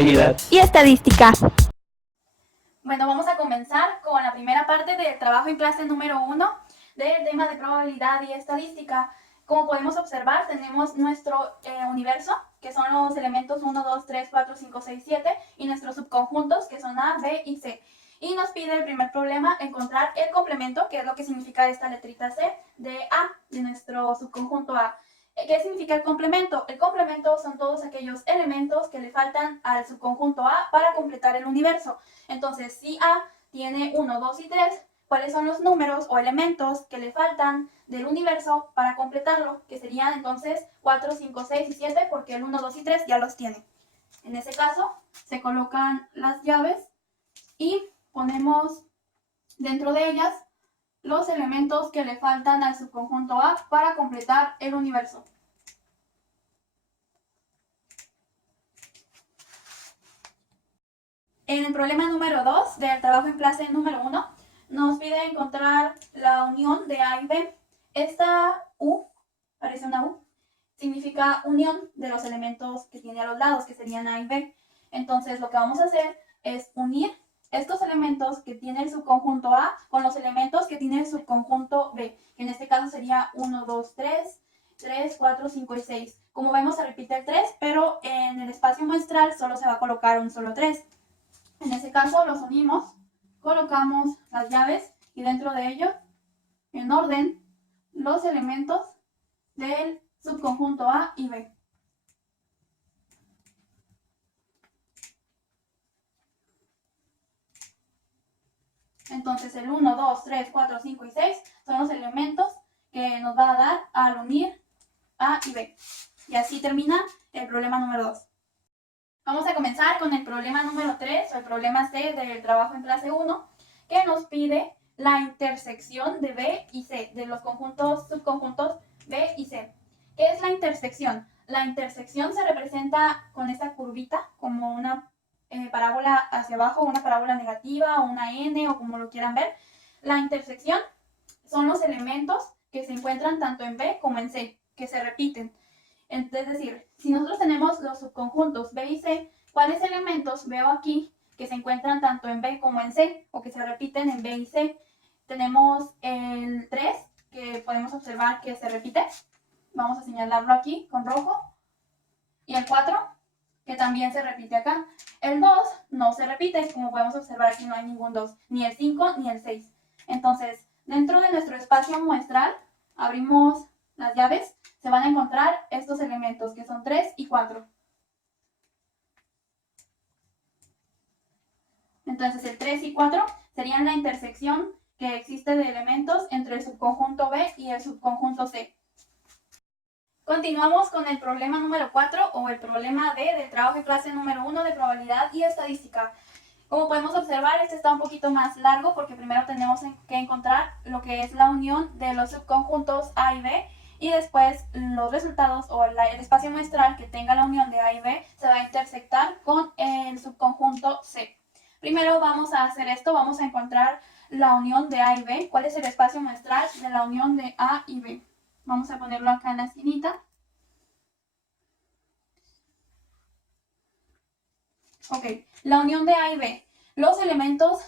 probabilidad y estadística. Bueno, vamos a comenzar con la primera parte del trabajo en clase número 1 del tema de probabilidad y estadística. Como podemos observar, tenemos nuestro universo, que son los elementos 1, 2, 3, 4, 5, 6, 7, y nuestros subconjuntos, que son A, B y C. Y nos pide el primer problema encontrar el complemento, que es lo que significa esta letrita C, de A, de nuestro subconjunto A. ¿Qué significa el complemento? El complemento son todos aquellos elementos que le faltan al subconjunto A para completar el universo. Entonces, si A tiene 1, 2 y 3, ¿cuáles son los números o elementos que le faltan del universo para completarlo? Que serían entonces 4, 5, 6 y 7, porque el 1, 2 y 3 ya los tiene. En ese caso, se colocan las llaves y ponemos dentro de ellas los elementos que le faltan al subconjunto A para completar el universo. En el problema número 2 del trabajo en clase número 1, nos pide encontrar la unión de A y B. Esta U, parece una U, significa unión de los elementos que tiene a los lados, que serían A y B. Entonces, lo que vamos a hacer es unir estos elementos que tiene el subconjunto A con los elementos que tiene el subconjunto B. En este caso sería 1, 2, 3, 3, 4, 5 y 6. Como vemos, se repite el 3, pero en el espacio muestral solo se va a colocar un solo 3. En ese caso los unimos, colocamos las llaves y dentro de ellos, en orden, los elementos del subconjunto A y B. Entonces el 1, 2, 3, 4, 5 y 6 son los elementos que nos va a dar al unir A y B. Y así termina el problema número 2. Vamos a comenzar con el problema número 3 o el problema C del trabajo en clase 1, que nos pide la intersección de B y C, de los subconjuntos B y C. ¿Qué es la intersección? La intersección se representa con esta curvita, como una parábola hacia abajo, una parábola negativa, o una N, o como lo quieran ver. La intersección son los elementos que se encuentran tanto en B como en C, que se repiten. Es decir, si nosotros tenemos los subconjuntos B y C, ¿cuáles elementos veo aquí que se encuentran tanto en B como en C o que se repiten en B y C? Tenemos el 3, que podemos observar que se repite. Vamos a señalarlo aquí con rojo. Y el 4, que también se repite acá. El 2 no se repite, como podemos observar aquí no hay ningún 2, ni el 5 ni el 6. Entonces, dentro de nuestro espacio muestral, abrimos las llaves, se van a encontrar estos elementos que son 3 y 4. Entonces el 3 y 4 serían la intersección que existe de elementos entre el subconjunto B y el subconjunto C. Continuamos con el problema número 4 o el problema D del trabajo de clase número 1 de probabilidad y estadística. Como podemos observar, este está un poquito más largo porque primero tenemos que encontrar lo que es la unión de los subconjuntos A y B y después los resultados o el espacio muestral que tenga la unión de A y B se va a intersectar con el subconjunto C. Primero vamos a hacer esto, vamos a encontrar la unión de A y B. ¿Cuál es el espacio muestral de la unión de A y B? Vamos a ponerlo acá en la esquinita. Ok, la unión de A y B. Los elementos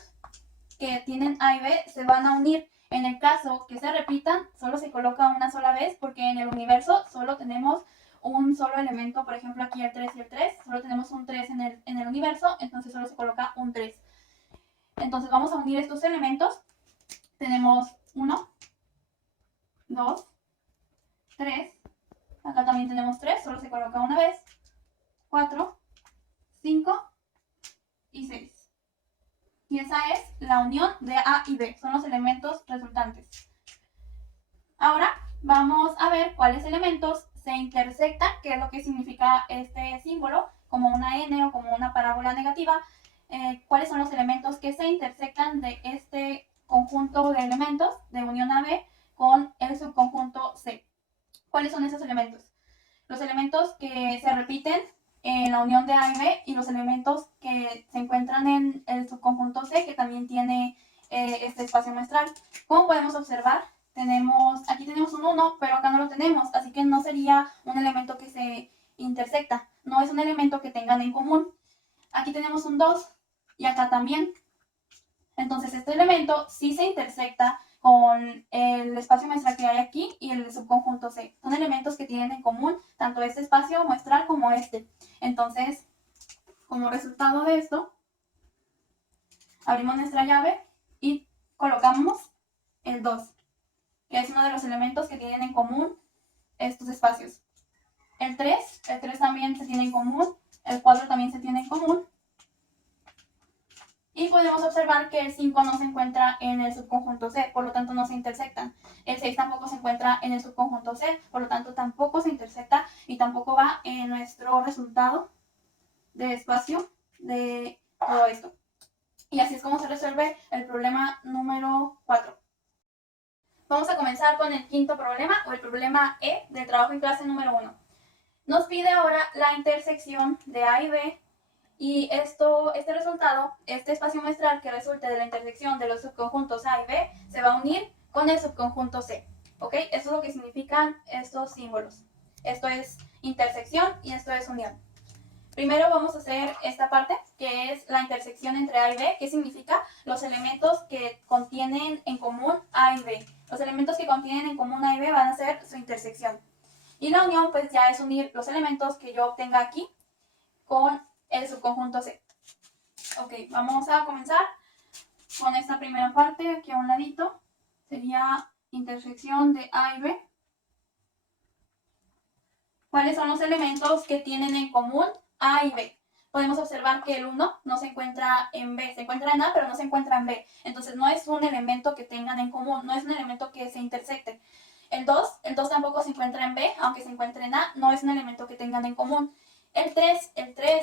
que tienen A y B se van a unir. En el caso que se repitan, solo se coloca una sola vez porque en el universo solo tenemos un solo elemento. Por ejemplo, aquí el 3 y el 3. Solo tenemos un 3 en el universo, entonces solo se coloca un 3. Entonces vamos a unir estos elementos. Tenemos 1, 2, 3. Acá también tenemos 3, solo se coloca una vez. 4, 5 y 6. Y esa es la unión de A y B, son los elementos resultantes. Ahora vamos a ver cuáles elementos se intersectan, que es lo que significa este símbolo, como una N o como una parábola negativa. Cuáles son los elementos que se intersectan de este conjunto de elementos de unión AB con el subconjunto C. ¿Cuáles son esos elementos? Los elementos que se repiten en la unión de A y B y los elementos que se encuentran en el subconjunto C, que también tiene este espacio muestral. Como podemos observar, aquí tenemos un 1, pero acá no lo tenemos, así que no sería un elemento que se intersecta, no es un elemento que tengan en común. aquí tenemos un 2 y acá también. Entonces este elemento sí se intersecta con el espacio muestral que hay aquí y el subconjunto C. Son elementos que tienen en común tanto este espacio muestral como este. Entonces, como resultado de esto, abrimos nuestra llave y colocamos el 2, que es uno de los elementos que tienen en común estos espacios. El 3 también se tiene en común, el 4 también se tiene en común. Y podemos observar que el 5 no se encuentra en el subconjunto C, por lo tanto no se intersectan. El 6 tampoco se encuentra en el subconjunto C, por lo tanto tampoco se intersecta y tampoco va en nuestro resultado de espacio de todo esto. Y así es como se resuelve el problema número 4. Vamos a comenzar con el quinto problema, o el problema E del trabajo en clase número 1. Nos pide ahora la intersección de A y B. Y este resultado, este espacio muestral que resulte de la intersección de los subconjuntos A y B, se va a unir con el subconjunto C. ¿Ok? Eso es lo que significan estos símbolos. Esto es intersección y esto es unión. Primero vamos a hacer esta parte, que es la intersección entre A y B, que significa los elementos que contienen en común A y B. Los elementos que contienen en común A y B van a ser su intersección. Y la unión, pues ya es unir los elementos que yo obtenga aquí con el subconjunto C. Ok, vamos a comenzar con esta primera parte, aquí a un ladito. Sería intersección de A y B. ¿Cuáles son los elementos que tienen en común A y B? Podemos observar que el 1 no se encuentra en B, se encuentra en A, pero no se encuentra en B. Entonces no es un elemento que tengan en común, no es un elemento que se intersecte. El 2 tampoco se encuentra en B, aunque se encuentre en A, no es un elemento que tengan en común. El 3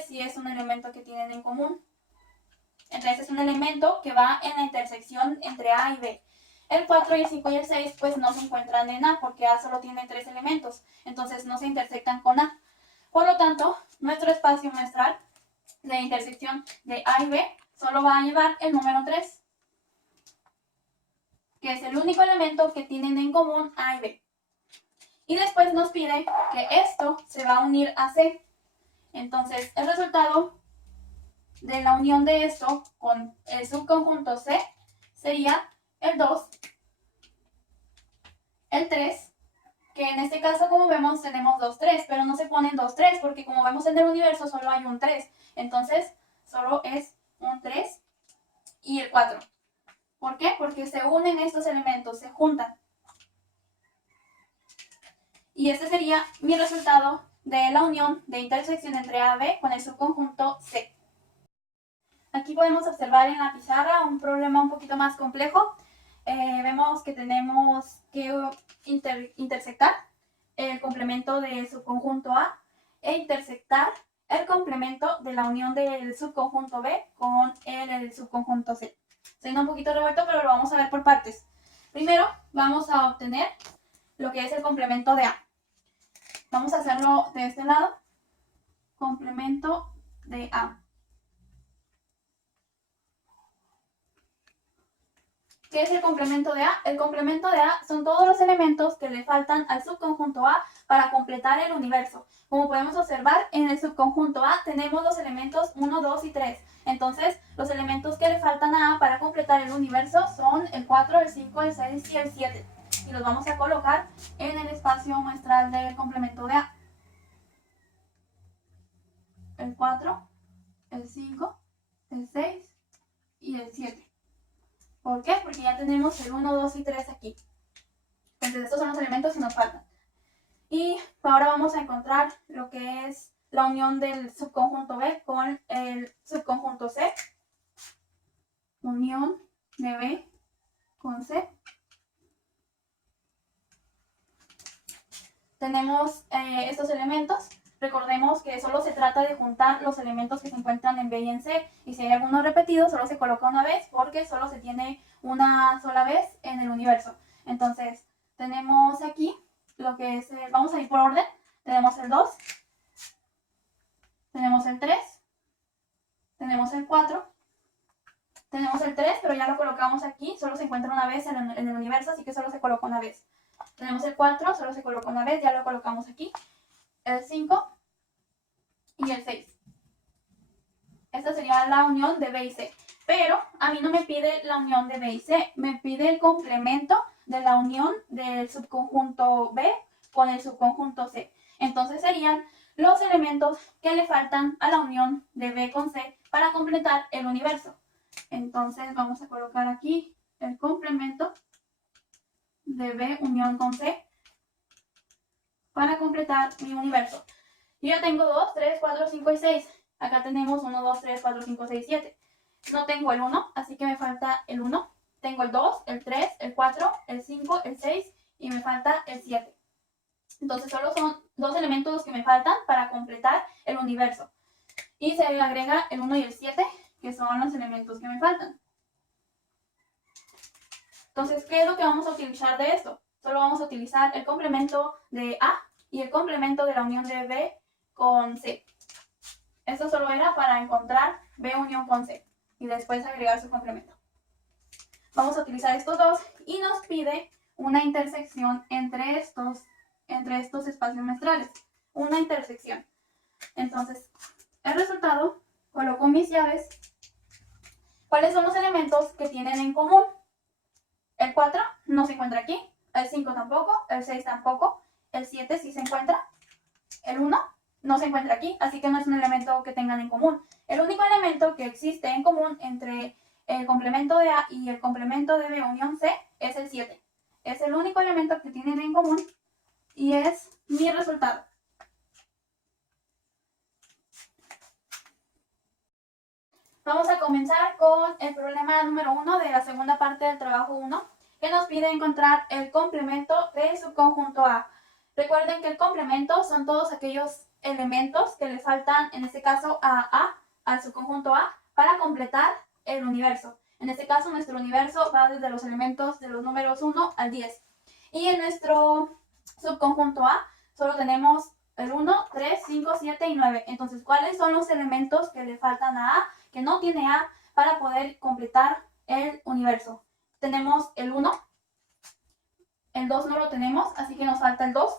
sí es un elemento que tienen en común. El 3 es un elemento que va en la intersección entre A y B. El 4 y el 5 y el 6 pues no se encuentran en A porque A solo tiene 3 elementos, entonces no se intersectan con A. Por lo tanto, nuestro espacio muestral de intersección de A y B solo va a llevar el número 3, que es el único elemento que tienen en común A y B. Y después nos pide que esto se va a unir a C. Entonces, el resultado de la unión de esto con el subconjunto C sería el 2, el 3, que en este caso, como vemos, tenemos 2, 3, pero no se ponen 2, 3, porque como vemos en el universo solo hay un 3. Entonces, solo es un 3 y el 4. ¿Por qué? Porque se unen estos elementos, se juntan. Y este sería mi resultado de la unión de intersección entre A y B con el subconjunto C. Aquí podemos observar en la pizarra un problema un poquito más complejo. Vemos que tenemos que intersectar el complemento del subconjunto A e intersectar el complemento de la unión del subconjunto B con el subconjunto C. Suena un poquito revuelto, pero lo vamos a ver por partes. Primero vamos a obtener lo que es el complemento de A. Vamos a hacerlo de este lado. Complemento de A. ¿Qué es el complemento de A? El complemento de A son todos los elementos que le faltan al subconjunto A para completar el universo. Como podemos observar, en el subconjunto A tenemos los elementos 1, 2 y 3. Entonces, los elementos que le faltan a A para completar el universo son el 4, el 5, el 6 y el 7. Y los vamos a colocar en el espacio muestral del complemento de A. El 4, el 5, el 6 y el 7. ¿Por qué? Porque ya tenemos el 1, 2 y 3 aquí. Entonces estos son los elementos que nos faltan. Y ahora vamos a encontrar lo que es la unión del subconjunto B con el subconjunto C. Unión de B con C. Tenemos estos elementos. Recordemos que solo se trata de juntar los elementos que se encuentran en B y en C. Y si hay alguno repetido, solo se coloca una vez porque solo se tiene una sola vez en el universo. Entonces, tenemos aquí lo que es, vamos a ir por orden. Tenemos el 2, tenemos el 3, tenemos el 4, tenemos el 3, pero ya lo colocamos aquí. Solo se encuentra una vez en el universo, así que solo se coloca una vez. Tenemos el 4, solo se coloca una vez, ya lo colocamos aquí. El 5 y el 6. Esta sería la unión de B y C. Pero a mí no me pide la unión de B y C, me pide el complemento de la unión del subconjunto B con el subconjunto C. Entonces serían los elementos que le faltan a la unión de B con C para completar el universo. Entonces vamos a colocar aquí el complemento de B unión con C para completar mi universo. Yo ya tengo 2, 3, 4, 5 y 6. Acá tenemos 1, 2, 3, 4, 5, 6, 7. No tengo el 1, así que me falta el 1. Tengo el 2, el 3, el 4, el 5, el 6 y me falta el 7. Entonces solo son dos elementos los que me faltan para completar el universo. Y se le agrega el 1 y el 7, que son los elementos que me faltan. Entonces, ¿qué es lo que vamos a utilizar de esto? Solo vamos a utilizar el complemento de A y el complemento de la unión de B con C. Esto solo era para encontrar B unión con C y después agregar su complemento. Vamos a utilizar estos dos y nos pide una intersección entre estos espacios muestrales. Una intersección. Entonces, el resultado, coloco mis llaves. ¿Cuáles son los elementos que tienen en común? El 4 no se encuentra aquí, el 5 tampoco, el 6 tampoco, el 7 sí se encuentra, el 1 no se encuentra aquí, así que no es un elemento que tengan en común. El único elemento que existe en común entre el complemento de A y el complemento de B unión C es el 7. Es el único elemento que tienen en común y es mi resultado. Vamos a comenzar con el problema número 1 de la segunda parte del trabajo 1, que nos pide encontrar el complemento del subconjunto A. Recuerden que el complemento son todos aquellos elementos que le faltan, en este caso al subconjunto A, para completar el universo. En este caso, nuestro universo va desde los elementos de los números 1 al 10. Y en nuestro subconjunto A solo tenemos el 1, 3, 5, 7 y 9. Entonces, ¿cuáles son los elementos que le faltan a A, que no tiene A, para poder completar el universo? Tenemos el 1, el 2 no lo tenemos, así que nos falta el 2,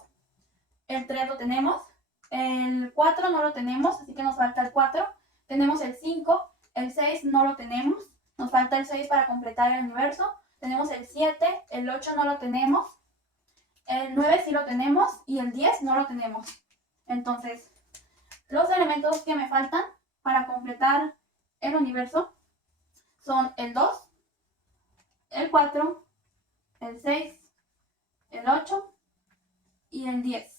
el 3 lo tenemos, el 4 no lo tenemos, así que nos falta el 4, tenemos el 5, el 6 no lo tenemos, nos falta el 6 para completar el universo, tenemos el 7, el 8 no lo tenemos, el 9 sí lo tenemos y el 10 no lo tenemos. Entonces, los elementos que me faltan para completar el universo son el 2, el 4, el 6, el 8 y el 10.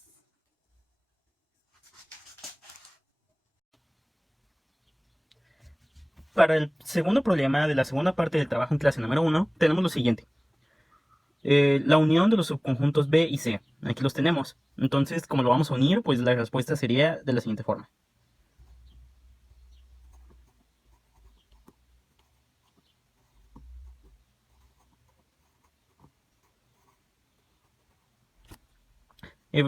Para el segundo problema de la segunda parte del trabajo en clase número 1, tenemos lo siguiente. La unión de los subconjuntos B y C. Aquí los tenemos. Entonces, como lo vamos a unir, pues la respuesta sería de la siguiente forma.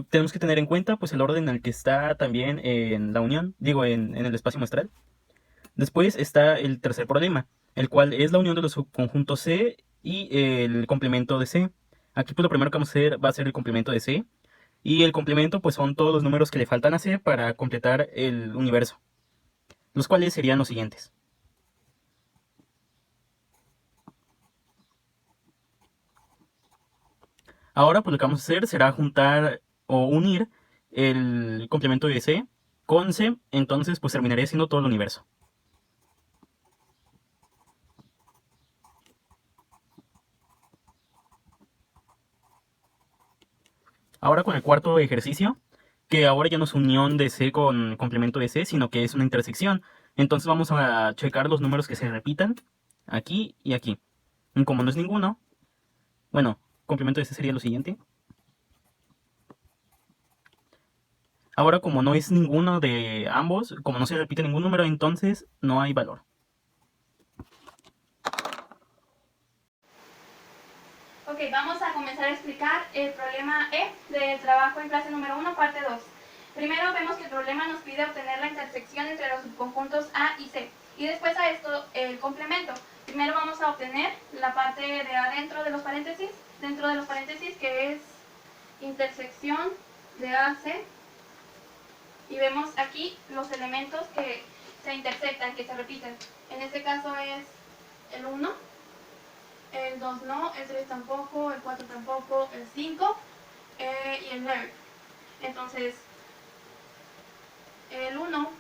Tenemos que tener en cuenta pues el orden en el que está también en la unión, digo en el espacio muestral. Después está el tercer problema, el cual es la unión de los subconjuntos C y el complemento de C. Aquí pues lo primero que vamos a hacer va a ser el complemento de C. Y el complemento pues son todos los números que le faltan a C para completar el universo, los cuales serían los siguientes. Ahora pues lo que vamos a hacer será juntar o unir el complemento de C con C, entonces pues terminaría siendo todo el universo. Ahora con el cuarto ejercicio, que ahora ya no es unión de C con complemento de C, sino que es una intersección. Entonces vamos a checar los números que se repitan aquí y aquí. Y como no es ninguno, bueno, complemento de C sería lo siguiente. Ahora como no es ninguno de ambos, como no se repite ningún número, entonces no hay valor. Ok, vamos a comenzar a explicar el problema E del trabajo en clase número 1, parte 2. Primero vemos que el problema nos pide obtener la intersección entre los subconjuntos A y C. Y después a esto el complemento. Primero vamos a obtener la parte de adentro de los paréntesis, dentro de los paréntesis, que es intersección de A a C. Y vemos aquí los elementos que se intersectan, que se repiten. En este caso es el 1, el 2 no, el 3 tampoco, el 4 tampoco, el 5 y el 9. Entonces, el 1,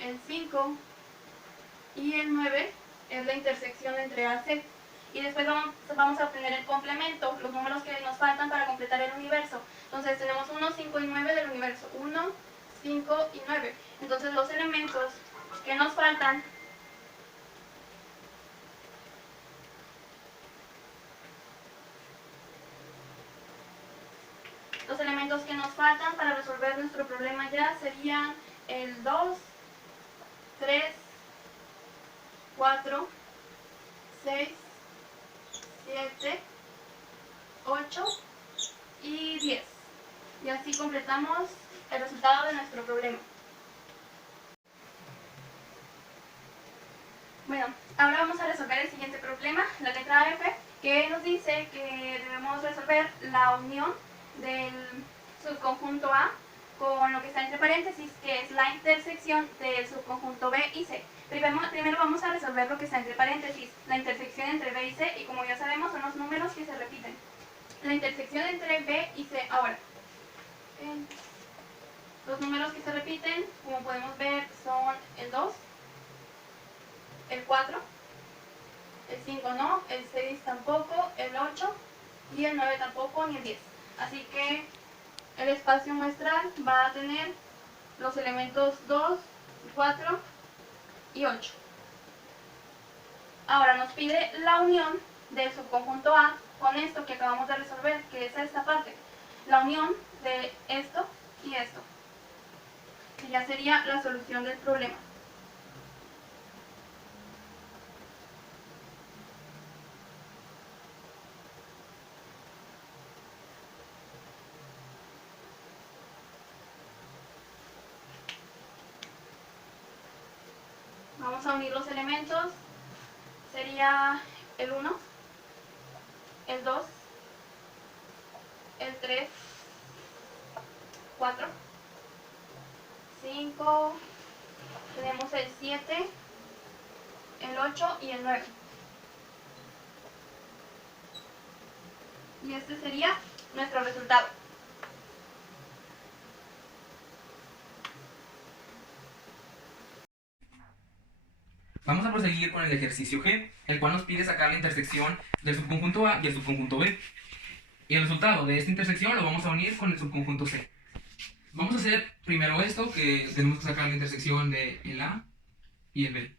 el 5 y el 9 es la intersección entre A y C. Y después vamos a obtener el complemento, los números que nos faltan para completar el universo. Entonces tenemos 1, 5 y 9 del universo. 1, 5 y 9. Entonces los elementos que nos faltan para resolver nuestro problema ya serían el 2, 3, 4, 6, 7, 8 y 10. Y así completamos el resultado de nuestro problema. Bueno, ahora vamos a resolver el siguiente problema, la letra F, que nos dice que debemos resolver la unión del subconjunto A con lo que está entre paréntesis, que es la intersección del subconjunto B y C. Primero vamos a resolver lo que está entre paréntesis, la intersección entre B y C, y como ya sabemos son los números que se repiten. La intersección entre B y C. Ahora, los números que se repiten, como podemos ver, son el 2, el 4, el 5 no, el 6 tampoco, el 8 y el 9 tampoco, ni el 10. Así que el espacio muestral va a tener los elementos 2, 4 y 8. Ahora nos pide la unión del subconjunto A con esto que acabamos de resolver, que es esta parte. La unión de esto y esto, que ya sería la solución del problema. Vamos a unir los elementos. Sería el 1, el 2, el 3, 4, 5, tenemos el 7, el 8 y el 9. Y este sería nuestro resultado. Vamos a proseguir con el ejercicio G, el cual nos pide sacar la intersección del subconjunto A y el subconjunto B. Y el resultado de esta intersección lo vamos a unir con el subconjunto C. Vamos a hacer primero esto, que tenemos que sacar la intersección de el A y el B.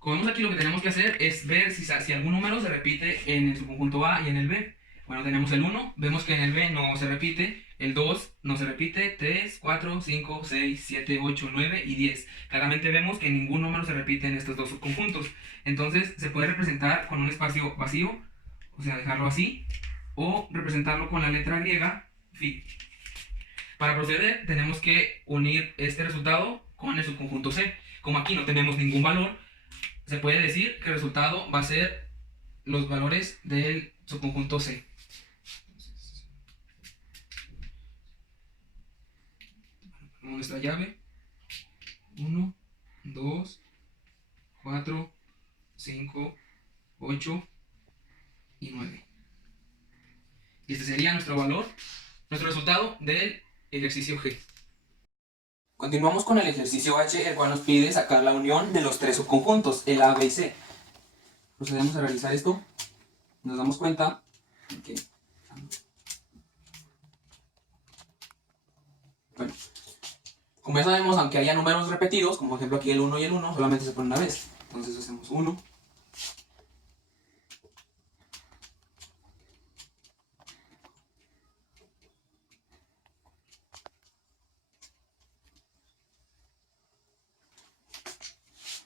Como vemos aquí, lo que tenemos que hacer es ver si algún número se repite en el subconjunto A y en el B. Bueno, tenemos el 1, vemos que en el B no se repite, el 2 no se repite, 3, 4, 5, 6, 7, 8, 9 y 10. Claramente vemos que ningún número se repite en estos dos subconjuntos. Entonces se puede representar con un espacio vacío, o sea, dejarlo así, o representarlo con la letra griega, phi. Para proceder, tenemos que unir este resultado con el subconjunto C. Como aquí no tenemos ningún valor, se puede decir que el resultado va a ser los valores del subconjunto C. Nuestra llave: 1, 2, 4, 5, 8 y 9. Y este sería nuestro valor, nuestro resultado del ejercicio G. Continuamos con el ejercicio H, el cual nos pide sacar la unión de los tres subconjuntos, el A, B y C. Procedemos a realizar esto. Nos damos cuenta que... Bueno, como ya sabemos, aunque haya números repetidos, como por ejemplo aquí el 1 y el 1, solamente se pone una vez. Entonces hacemos 1.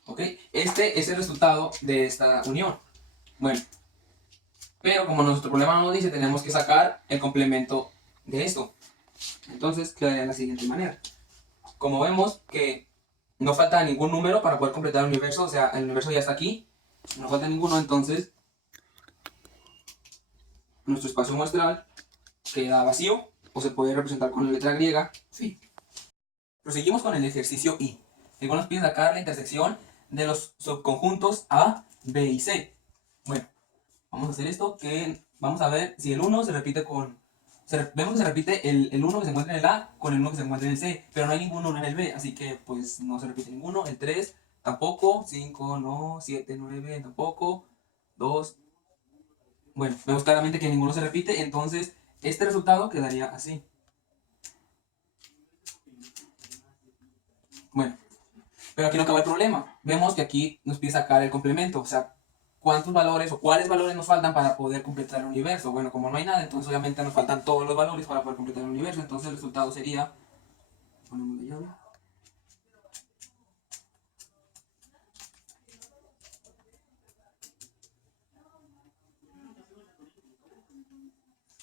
¿Ok? Este es el resultado de esta unión. Bueno, pero como nuestro problema no nos dice, tenemos que sacar el complemento de esto. Entonces quedaría de la siguiente manera. Como vemos que no falta ningún número para poder completar el universo, o sea, el universo ya está aquí, no falta ninguno, entonces nuestro espacio muestral queda vacío o se puede representar con la letra griega phi. Proseguimos con el ejercicio I. El cual nos pide sacar la intersección de los subconjuntos A, B y C. Bueno, vamos a hacer esto, que vamos a ver si el 1 se repite con... vemos que se repite el 1 que se encuentra en el A con el 1 que se encuentra en el C, pero no hay ningún 1 en el B, así que pues no se repite ninguno. El 3 tampoco, 5 no, 7, 9 tampoco, 2... Bueno, vemos claramente que ninguno se repite, entonces este resultado quedaría así. Bueno, pero aquí no acaba el problema. Vemos que aquí nos pide sacar el complemento, o sea, cuántos valores o cuáles valores nos faltan para poder completar el universo. Bueno, como no hay nada, entonces obviamente nos faltan todos los valores para poder completar el universo. Entonces el resultado sería... ponemos la llave.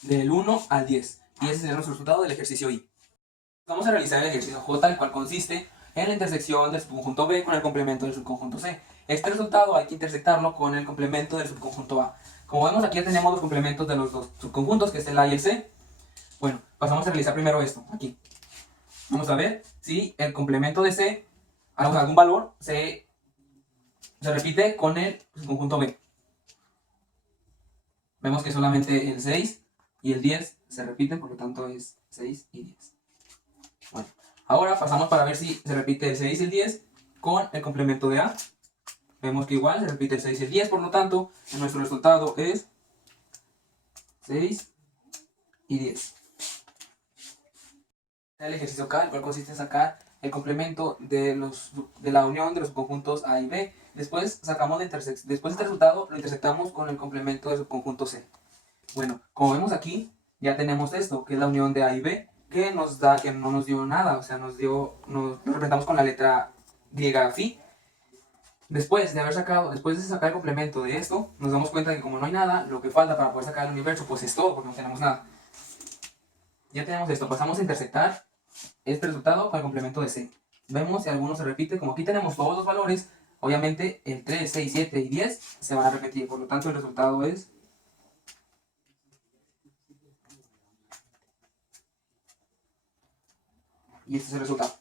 Del 1 al 10. Y ese sería nuestro resultado del ejercicio I. Vamos a realizar el ejercicio J, el cual consiste en la intersección del subconjunto B con el complemento del subconjunto C. Este resultado hay que intersectarlo con el complemento del subconjunto A. Como vemos, aquí ya tenemos los complementos de los dos subconjuntos, que es el A y el C. Bueno, pasamos a realizar primero esto, aquí. Vamos a ver si el complemento de C, algún valor, se repite con el subconjunto B. Vemos que solamente el 6 y el 10 se repiten, por lo tanto es 6 y 10. Bueno, ahora pasamos para ver si se repite el 6 y el 10 con el complemento de A. Vemos que igual se repite el 6 y el 10, por lo tanto, nuestro resultado es 6 y 10. El ejercicio K, el cual consiste en sacar el complemento de la unión de los subconjuntos A y B. Después sacamos después este resultado lo intersectamos con el complemento del subconjunto C. Bueno, como vemos aquí, ya tenemos esto, que es la unión de A y B, que nos da, que no nos dio nada, o sea, lo representamos con la letra griega phi. Después de sacar el complemento de esto, nos damos cuenta que como no hay nada, lo que falta para poder sacar el universo, pues es todo, porque no tenemos nada. Ya tenemos esto, pasamos a intersectar este resultado con el complemento de C. Vemos si alguno se repite, como aquí tenemos todos los valores, obviamente el 3, 6, 7 y 10 se van a repetir, por lo tanto el resultado es... y este es el resultado.